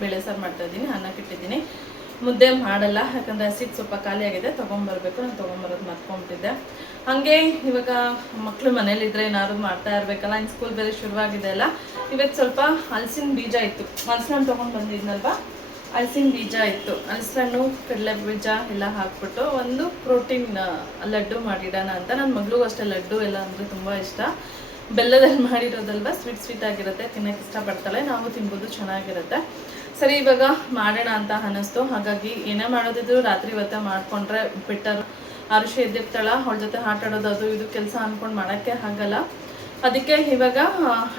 ಬೇಳೆ ಸಾರು ಮಾಡ್ತಾ ಇದ್ದೀನಿ, ಅನ್ನಕ್ಕೆ ಇಟ್ಟಿದ್ದೀನಿ. ಮುದ್ದೆ ಮಾಡಲ್ಲ, ಯಾಕಂದರೆ ಹಸಿಟ್ಟು ಸ್ವಲ್ಪ ಖಾಲಿ ಆಗಿದೆ, ತೊಗೊಂಬರ್ಬೇಕು. ನಾನು ತೊಗೊಂಬರೋದು ಮರ್ಕೊಂಬಿಟ್ಟಿದ್ದೆ. ಹಾಗೆ ಇವಾಗ ಮಕ್ಕಳು ಮನೇಲಿದ್ದರೆ ಏನಾದ್ರು ಮಾಡ್ತಾ ಇರಬೇಕಲ್ಲ, ಇನ್ನು ಸ್ಕೂಲ್ ಬೇರೆ ಶುರುವಾಗಿದೆ ಅಲ್ಲ. ಇವತ್ತು ಸ್ವಲ್ಪ ಹಲಸಿನ ಬೀಜ ಇತ್ತು, ಹಲಸಿನ ತೊಗೊಂಡು ಬಂದಿದ್ನಲ್ವ, ಹಲಸಿನ ಬೀಜ ಇತ್ತು. ಹಲಸನ್ನು ಕಡಲೆ ಬೀಜ ಎಲ್ಲ ಹಾಕ್ಬಿಟ್ಟು ಒಂದು ಪ್ರೋಟೀನ್ ಲಡ್ಡು ಮಾಡಿಡೋಣ ಅಂತ. ನನ್ನ ಮಗಳಿಗೂ ಅಷ್ಟೇ ಲಡ್ಡು ಎಲ್ಲ ಅಂದರೆ ತುಂಬ ಇಷ್ಟ. ಬೆಲ್ಲದಲ್ಲಿ ಮಾಡಿರೋದಲ್ವ, ಸ್ವೀಟ್ ಆಗಿರುತ್ತೆ, ತಿನ್ನೋಕ್ಕೆ ಇಷ್ಟಪಡ್ತಾಳೆ, ನಾವು ತಿನ್ಬೋದು, ಚೆನ್ನಾಗಿರುತ್ತೆ. ಸರಿ ಇವಾಗ ಮಾಡೋಣ ಅಂತ ಅನ್ನಿಸ್ತು. ಹಾಗಾಗಿ ಏನೇ ಮಾಡೋದಿದ್ರು ರಾತ್ರಿ ಇವತ್ತೇ ಮಾಡಿಕೊಂಡ್ರೆ ಬೆಟರ್. ಆರುಷಿ ಎದ್ದಿರ್ತಾಳ, ಅವಳ ಜೊತೆ ಆಟ ಆಡೋದು ಅದು ಇದು ಕೆಲಸ ಅಂದ್ಕೊಂಡು ಮಾಡೋಕ್ಕೆ ಆಗಲ್ಲ. ಅದಕ್ಕೆ ಇವಾಗ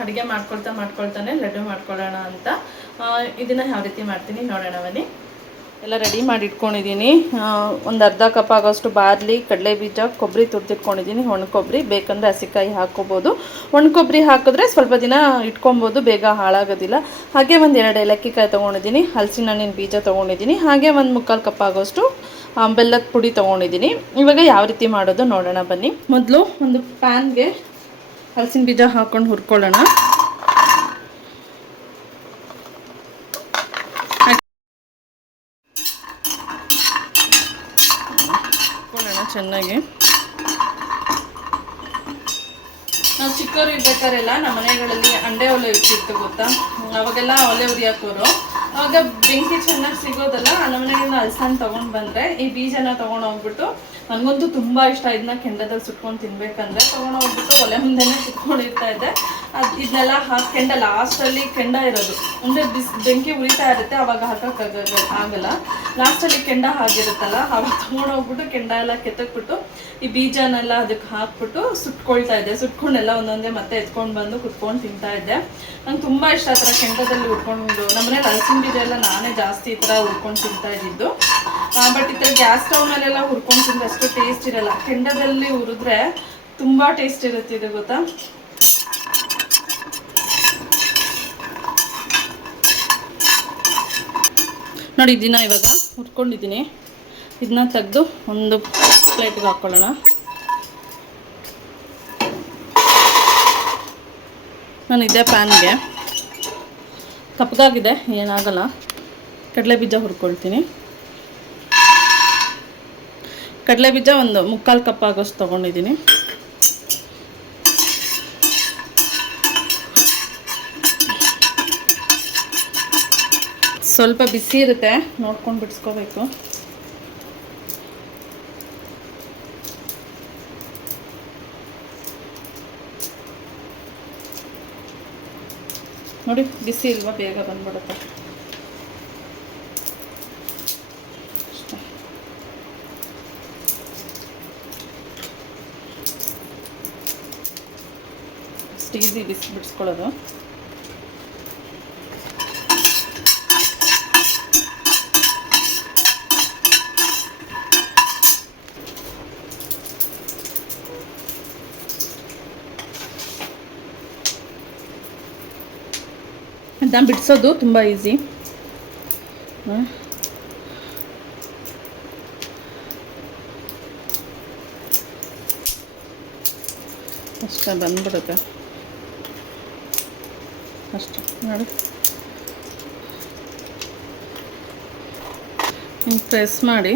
ಅಡುಗೆ ಮಾಡ್ಕೊಳ್ತಾನೆ ಲಡ್ಡು ಮಾಡ್ಕೊಳ್ಳೋಣ ಅಂತ. ಇದನ್ನು ಯಾವ ರೀತಿ ಮಾಡ್ತೀನಿ ನೋಡೋಣ ಬನ್ನಿ. ಎಲ್ಲ ರೆಡಿ ಮಾಡಿ ಇಟ್ಕೊಂಡಿದ್ದೀನಿ. ಒಂದು ಅರ್ಧ ಕಪ್ ಆಗೋಷ್ಟು ಬಾರ್ಲಿ, ಕಡಲೆ ಬೀಜ, ಕೊಬ್ಬರಿ ತುರ್ದಿಟ್ಕೊಂಡಿದ್ದೀನಿ, ಒಣ ಕೊಬ್ಬರಿ. ಬೇಕಂದರೆ ಹಸಿಕಾಯಿ ಹಾಕ್ಕೋಬೋದು. ಒಣ ಕೊಬ್ಬರಿ ಹಾಕಿದ್ರೆ ಸ್ವಲ್ಪ ದಿನ ಇಟ್ಕೊಬೋದು, ಬೇಗ ಹಾಳಾಗೋದಿಲ್ಲ. ಹಾಗೆ ಒಂದು 2 ಏಲಕ್ಕಿಕಾಯಿ ತೊಗೊಂಡಿದ್ದೀನಿ, ಹಲಸಿನ ಹಣ್ಣಿನ ಬೀಜ ತೊಗೊಂಡಿದ್ದೀನಿ. ಹಾಗೆ ಒಂದು 3/4 ಕಪ್ ಆಗೋಷ್ಟು ಬೆಲ್ಲದ ಪುಡಿ ತೊಗೊಂಡಿದ್ದೀನಿ. ಇವಾಗ ಯಾವ ರೀತಿ ಮಾಡೋದು ನೋಡೋಣ ಬನ್ನಿ. ಮೊದಲು ಒಂದು ಪ್ಯಾನ್ಗೆ ಹಲಸಿನ ಬೀಜ ಹಾಕ್ಕೊಂಡು ಹುರ್ಕೊಳ್ಳೋಣ. ಚೆನ್ನಾಗಿ ನಾವು ಚಿಕ್ಕವರು ಇರ್ಬೇಕಾರೆಲ್ಲ ನಮ್ಮ ಮನೆಗಳಲ್ಲಿ ಅಂಡೆ ಒಲೆ ಇರ್ತಿತ್ತು ಗೊತ್ತಾ. ಅವಾಗೆಲ್ಲ ಒಲೆ ಉರಿಯಾಕೋರು, ಅವಾಗ ಬೆಂಕಿ ಚೆನ್ನಾಗಿ ಸಿಗೋದಲ್ಲ. ನಮ್ಮ ಮನೆಯಿಂದ ಹಲಸನ್ನು ತೊಗೊಂಡು ಬಂದರೆ ಈ ಬೀಜನ ತೊಗೊಂಡು ಹೋಗ್ಬಿಟ್ಟು, ನನಗಂತೂ ತುಂಬ ಇಷ್ಟ ಇದನ್ನ ಕೆಂಡದಲ್ಲಿ ಸುಟ್ಕೊಂಡು ತಿನ್ಬೇಕಂದ್ರೆ, ತೊಗೊಂಡು ಹೋಗ್ಬಿಟ್ಟು ಒಲೆ ಮುಂದೆನೇ ಕುತ್ಕೊಂಡಿರ್ತಾ ಇದ್ದೆ. ಇದನ್ನೆಲ್ಲ ಕೆಂಡ ಲಾಸ್ಟಲ್ಲಿ ಕೆಂಡ ಇರೋದು ಅಂದರೆ ಬೆಂಕಿ ಉರಿತಾ ಇರುತ್ತೆ, ಅವಾಗ ಹಾಕೋಕ್ಕಾಗಲ್ಲ. ಲಾಸ್ಟಲ್ಲಿ ಕೆಂಡ ಆಗಿರುತ್ತಲ್ಲ, ಅವಾಗ ತೊಗೊಂಡು ಹೋಗ್ಬಿಟ್ಟು ಕೆಂಡ ಎಲ್ಲ ಕೆತ್ತಕ್ಬಿಟ್ಟು ಈ ಬೀಜನೆಲ್ಲ ಅದಕ್ಕೆ ಹಾಕ್ಬಿಟ್ಟು ಸುಟ್ಕೊಳ್ತಾ ಇದ್ದೆ. ಸುಟ್ಕೊಂಡೆಲ್ಲ ಒಂದೊಂದೇ ಮತ್ತೆ ಎತ್ಕೊಂಡು ಬಂದು ಕುತ್ಕೊಂಡು ತಿಂತಾ ಇದ್ದೆ. ನಂಗೆ ತುಂಬ ಇಷ್ಟ ಆ ಥರ ಕೆಂಡದಲ್ಲಿ ಹುರ್ಕೊಂಡು. ನಮ್ಮನೇಲಿ ಹಲಸಿನ ಬೀಜ ಎಲ್ಲ ನಾನೇ ಜಾಸ್ತಿ ಈ ಥರ ಹುರ್ಕೊಂಡು ತಿಂತಾ ಇದ್ದಿದ್ದು. ಬಟ್ ಈ ಥರ ಗ್ಯಾಸ್ ಸ್ಟವ್ ಮೇಲೆಲ್ಲ ಹುರ್ಕೊಂಡು ತಿಂದರೆ ಅಷ್ಟು ಟೇಸ್ಟ್ ಇರಲ್ಲ. ಕೆಂಡದಲ್ಲಿ ಹುರಿದ್ರೆ ತುಂಬ ಟೇಸ್ಟ್ ಇರುತ್ತೆ, ಇದು ಗೊತ್ತಾ. ನೋಡಿ ಇದನ್ನ ಇವಾಗ ಹುರ್ಕೊಂಡಿದ್ದೀನಿ. ಇದನ್ನ ತೆಗೆದು ಒಂದು ಪ್ಲೇಟ್ಗೆ ಹಾಕ್ಕೊಳ್ಳೋಣ. ನಾನು ಇದೇ ಪ್ಯಾನ್ಗೆ ಕಪ್ಪಗಾಗಿದೆ, ಏನಾಗಲ್ಲ, ಕಡಲೆ ಬೀಜ ಹುರ್ಕೊಳ್ತೀನಿ. ಕಡಲೆ ಬೀಜ ಒಂದು 3/4 ಕಪ್ ಆಗೋಷ್ಟು ತೊಗೊಂಡಿದ್ದೀನಿ. ಸ್ವಲ್ಪ ಬಿಸಿ ಇರುತ್ತೆ, ನೋಡ್ಕೊಂಡು ಬಿಡಿಸ್ಕೋಬೇಕು. ನೋಡಿ ಬಿಸಿ ಇಲ್ವಾ, ಬೇಗ ಬಂದ್ಬಿಡುತ್ತೆ. ಅಷ್ಟು ಈಸಿ ಬಿಸಿ ಬಿಡಿಸ್ಕೊಳ್ಳೋದು. ಇದನ್ನ ಬಿಡಿಸೋದು ತುಂಬ ಈಸಿ. ಅಷ್ಟೇ ಬಂದ್ಬಿಡುತ್ತೆ, ಅಷ್ಟೇ ನೋಡಿ. ಹಿಂಗೆ ಪ್ರೆಸ್ ಮಾಡಿ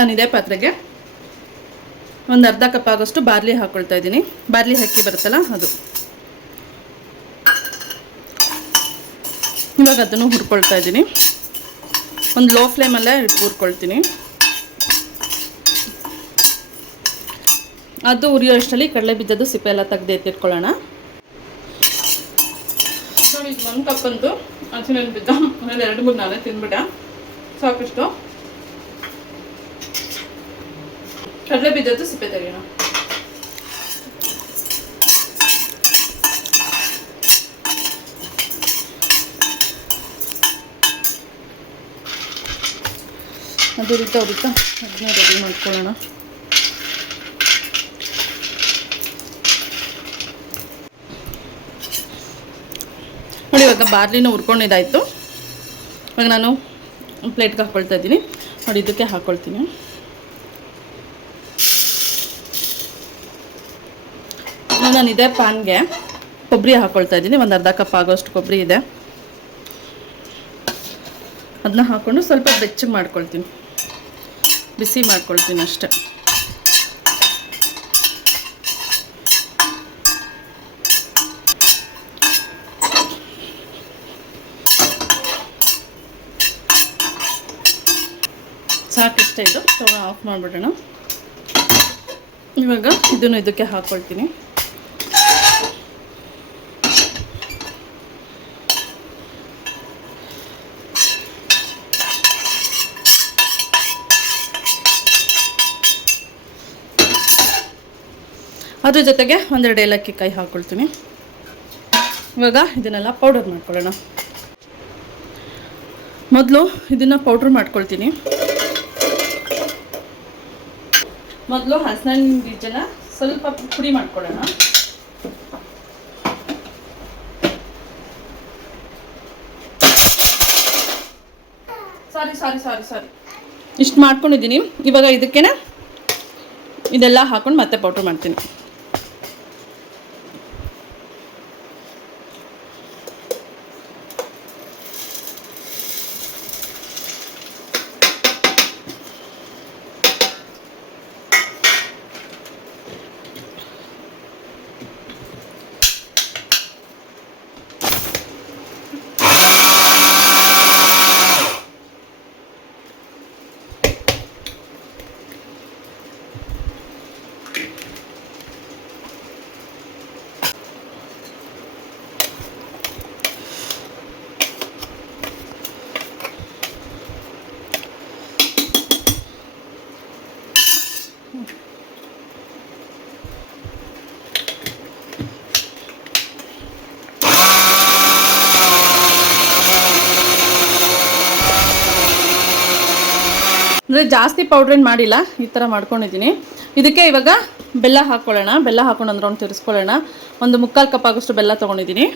ನಾನು ಇದೇ ಪಾತ್ರೆಗೆ ಒಂದು ಅರ್ಧ ಕಪ್ ಆಗೋಷ್ಟು ಬಾರ್ಲಿ ಹಾಕ್ಕೊಳ್ತಾ ಇದ್ದೀನಿ. ಬಾರ್ಲಿ ಅಕ್ಕಿ ಬರುತ್ತಲ್ಲ ಅದು. ಇವಾಗ ಅದನ್ನು ಹುರ್ಕೊಳ್ತಾ ಇದ್ದೀನಿ. ಒಂದು ಲೋ ಫ್ಲೇಮಲ್ಲೇ ಹುರ್ಕೊಳ್ತೀನಿ. ಅದು ಉರಿಯೋ ಅಷ್ಟರಲ್ಲಿ ಕಡಲೆ ಬೀಜದ್ದು ಸಿಪ್ಪೆ ಎಲ್ಲ ತೆಗೆದು ಎತ್ತಿಟ್ಕೊಳ್ಳೋಣ. ನೋಡಿ 1 ಕಪ್ ಅಂತೂ ಹಲಸಿನ ಬೀಜ, 2-3 ನಾನೇ ತಿಂದ್ಬಿಟ್ಟ, ಸಾಕಷ್ಟು. ಕಡಲೆ ಬೀಜದ್ದು ಸಿಪ್ಪೆ ತೆಗೆಯೋಣ. ಅದು ಉರಿತಾ ಅದನ್ನ ರೆಡಿ ಮಾಡ್ಕೊಳ್ಳೋಣ. ನೋಡಿ ಇವಾಗ ಬಾರ್ಲಿನ ಹುರ್ಕೊಂಡಿದ್ದಾಯಿತು. ಇವಾಗ ನಾನು ಪ್ಲೇಟ್ಗೆ ಹಾಕ್ಕೊಳ್ತಾ ಇದ್ದೀನಿ. ನೋಡಿ ಇದಕ್ಕೆ ಹಾಕ್ಕೊಳ್ತೀನಿ. ನಾನು ಇದೇ ಪ್ಯಾನ್ಗೆ ಕೊಬ್ಬರಿ ಹಾಕ್ಕೊಳ್ತಾ ಇದ್ದೀನಿ. ಒಂದು ಅರ್ಧ ಕಪ್ ಆಗೋಷ್ಟು ಕೊಬ್ಬರಿ ಇದೆ. ಅದನ್ನ ಹಾಕ್ಕೊಂಡು ಸ್ವಲ್ಪ ಬೆಚ್ಚಗೆ ಮಾಡ್ಕೊಳ್ತೀನಿ, ಬಿಸಿ ಮಾಡ್ಕೊಳ್ತೀನಿ ಅಷ್ಟೆ. ಸಾಕಿಷ್ಟ ಇದು. ಸ್ಟವ್ ಆಫ್ ಮಾಡಿಬಿಡೋಣ. ಇವಾಗ ಇದನ್ನು ಇದಕ್ಕೆ ಹಾಕ್ಕೊಳ್ತೀನಿ. ಅದ್ರ ಜೊತೆಗೆ ಒಂದೆರಡು ಏಲಕ್ಕಿ ಕಾಯಿ ಹಾಕ್ಕೊಳ್ತೀನಿ. ಇವಾಗ ಇದನ್ನೆಲ್ಲ ಪೌಡರ್ ಮಾಡ್ಕೊಳ್ಳೋಣ. ಮೊದಲು ಇದನ್ನು ಪೌಡ್ರ್ ಮಾಡ್ಕೊಳ್ತೀನಿ. ಮೊದಲು ಹಲಸಿನಹಣ್ಣಿನ ಬೀಜನ ಸ್ವಲ್ಪ ಪುಡಿ ಮಾಡ್ಕೊಳ್ಳೋಣ. ಸಾರಿ ಇಷ್ಟು ಮಾಡ್ಕೊಂಡಿದ್ದೀನಿ. ಇವಾಗ ಇದಕ್ಕೇನೆ ಇದೆಲ್ಲ ಹಾಕೊಂಡು ಮತ್ತೆ ಪೌಡ್ರ್ ಮಾಡ್ತೀನಿ. ಅಂದರೆ ಜಾಸ್ತಿ ಪೌಡ್ರೇನು ಮಾಡಿಲ್ಲ, ಈ ಥರ ಮಾಡ್ಕೊಂಡಿದ್ದೀನಿ. ಇದಕ್ಕೆ ಇವಾಗ ಬೆಲ್ಲ ಹಾಕ್ಕೊಳ್ಳೋಣ. ಬೆಲ್ಲ ಹಾಕ್ಕೊಂಡು ಒಂದು ರೌಂಡ್ ತಿರ್ಸ್ಕೊಳ್ಳೋಣ. ಒಂದು 3/4 ಕಪ್ ಆಗೋಷ್ಟು ಬೆಲ್ಲ ತೊಗೊಂಡಿದ್ದೀನಿ.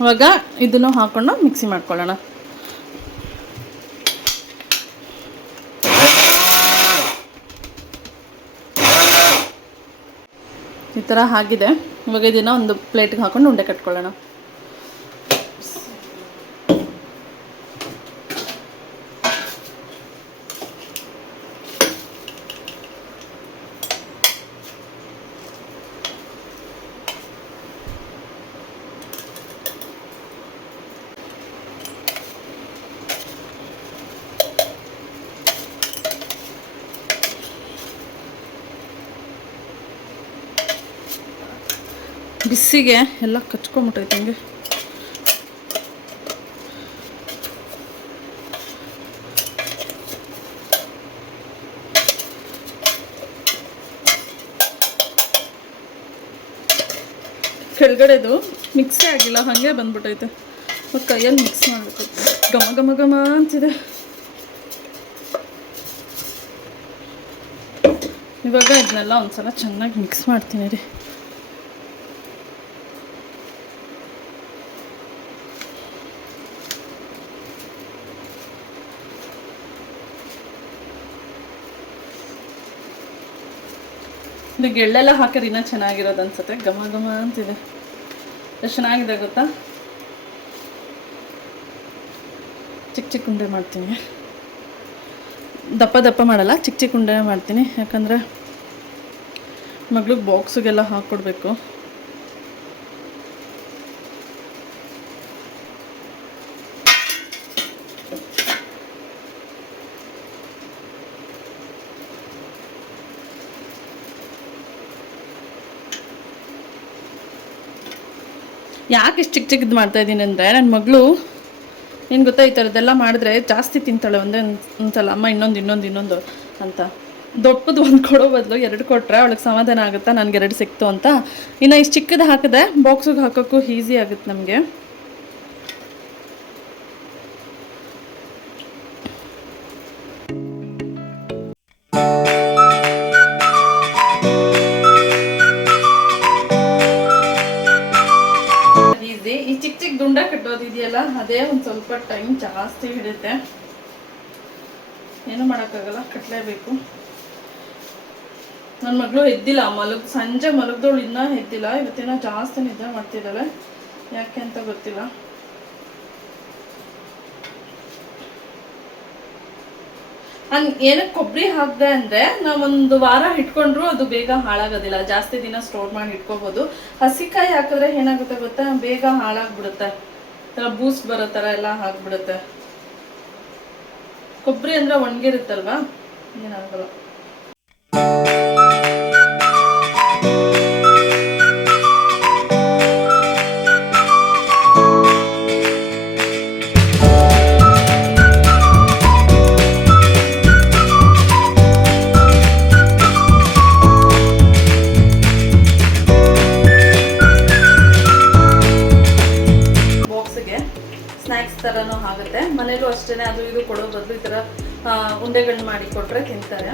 ಇವಾಗ ಇದನ್ನು ಹಾಕ್ಕೊಂಡು ಮಿಕ್ಸಿ ಮಾಡ್ಕೊಳ್ಳೋಣ. ಈ ಥರ ಆಗಿದೆ. ಇವಾಗ ಇದನ್ನು ಒಂದು ಪ್ಲೇಟ್ಗೆ ಹಾಕ್ಕೊಂಡು ಉಂಡೆ ಕಟ್ಕೊಳ್ಳೋಣ. ಬಿಸಿಗೆ ಎಲ್ಲ ಕಚ್ಕೊಂಬಿಟ್ಟೈತೆ ಹಂಗೆ. ಕೆಳಗಡೆದು ಮಿಕ್ಸೇ ಆಗಿಲ್ಲ, ಹಾಗೆ ಬಂದ್ಬಿಟ್ಟೈತೆ. ಕೈಯಲ್ಲಿ ಮಿಕ್ಸ್ ಮಾಡಬೇಕು. ಘಮ ಘಮ ಘಮ ಅಂತಿದೆ. ಇವಾಗ ಇದನ್ನೆಲ್ಲ ಒಂದ್ಸಲ ಚೆನ್ನಾಗಿ ಮಿಕ್ಸ್ ಮಾಡ್ತೀನಿ ರೀ. ಇದಕ್ಕೆ ಎಳ್ಳೆಲ್ಲ ಹಾಕಿದ್ರೆ ಇನ್ನೂ ಚೆನ್ನಾಗಿರೋದು ಅನ್ಸುತ್ತೆ. ಘಮ ಘಮ ಅಂತಿದೆ. ಎಷ್ಟು ಚೆನ್ನಾಗಿದೆ ಗೊತ್ತಾ. ಚಿಕ್ಕ ಚಿಕ್ಕ ಉಂಡೆ ಮಾಡ್ತೀನಿ. ದಪ್ಪ ದಪ್ಪ ಮಾಡಲ್ಲ, ಚಿಕ್ಕ ಚಿಕ್ಕ ಉಂಡೆ ಮಾಡ್ತೀನಿ. ಯಾಕಂದರೆ ಮಗಳಿಗೆ ಬಾಕ್ಸಿಗೆಲ್ಲ ಹಾಕ್ಕೊಡ್ಬೇಕು. ಯಾಕೆ ಇಷ್ಟು ಚಿಕ್ಕ ಚಿಕ್ಕದು ಮಾಡ್ತಾಯಿದ್ದೀನಿ ಅಂದರೆ, ನನ್ನ ಮಗಳು ಏನು ಗೊತ್ತಾ, ಈ ಥರದ್ದೆಲ್ಲ ಮಾಡಿದ್ರೆ ಜಾಸ್ತಿ ತಿಂತಾಳೆ. ಒಂದ್ಸಲ ಅಮ್ಮ ಇನ್ನೊಂದು ಅಂತ. ದೊಡ್ಡದು ಒಂದು ಕೊಡೋ ಬದಲು 2 ಕೊಟ್ಟರೆ ಅವಳಿಗೆ ಸಮಾಧಾನ ಆಗುತ್ತಾ, ನನಗೆ 2 ಸಿಕ್ತು ಅಂತ. ಇನ್ನು ಇಷ್ಟು ಚಿಕ್ಕದು ಹಾಕಿದೆ ಬಾಕ್ಸಿಗೆ ಹಾಕೋಕ್ಕೂ ಈಸಿ ಆಗುತ್ತೆ ನಮಗೆ. ಉಂಡೆ ಕಟ್ಟೋದಿದೆಯಲ್ಲ ಅದೇ ಒಂದು ಸ್ವಲ್ಪ ಟೈಮ್ ಜಾಸ್ತಿ ಹಿಡಿಯುತ್ತೆ. ಏನು ಮಾಡೋಕ್ಕಾಗಲ್ಲ, ಕಟ್ಟಲೇಬೇಕು. ನನ್ನ ಮಗಳು ಎದ್ದಿಲ್ಲ, ಸಂಜೆ ಮಲಗ್ದವಳು ಇನ್ನೂ ಎದ್ದಿಲ್ಲ. ಇವತ್ತಿನ ಜಾಸ್ತಿ ನಿದ್ದೆ ಮಾಡ್ತಿದ್ದಾಳೆ, ಯಾಕೆ ಅಂತ ಗೊತ್ತಿಲ್ಲ. ಏನಕ್ಕೆ ಕೊಬ್ಬರಿ ಹಾಕಿದೆ ಅಂದರೆ ನಾವೊಂದು ವಾರ ಇಟ್ಕೊಂಡ್ರು ಅದು ಬೇಗ ಹಾಳಾಗೋದಿಲ್ಲ, ಜಾಸ್ತಿ ದಿನ ಸ್ಟೋರ್ ಮಾಡಿ ಇಟ್ಕೋಬೋದು. ಹಸಿಕಾಯಿ ಹಾಕಿದ್ರೆ ಏನಾಗುತ್ತೆ ಗೊತ್ತಾ, ಬೇಗ ಹಾಳಾಗ್ಬಿಡುತ್ತೆ, ಬೂಸ್ಟ್ ಬರೋ ಥರ ಎಲ್ಲ ಹಾಕ್ಬಿಡುತ್ತೆ. ಕೊಬ್ಬರಿ ಅಂದರೆ ಒಣಗಿರುತ್ತಲ್ವಾ, ಏನಾಗಲ್ಲ. ಸ್ನ್ಯಾಕ್ಸ್ ಥರನೂ ಆಗುತ್ತೆ. ಮನೇಲೂ ಅಷ್ಟೇ, ಅದು ಇದು ಕೊಡೋ ಬದಲು ಈ ಥರ ಉಂಡೆಗಳನ್ನ ಮಾಡಿ ಕೊಟ್ಟರೆ ತಿಂತಾರೆ.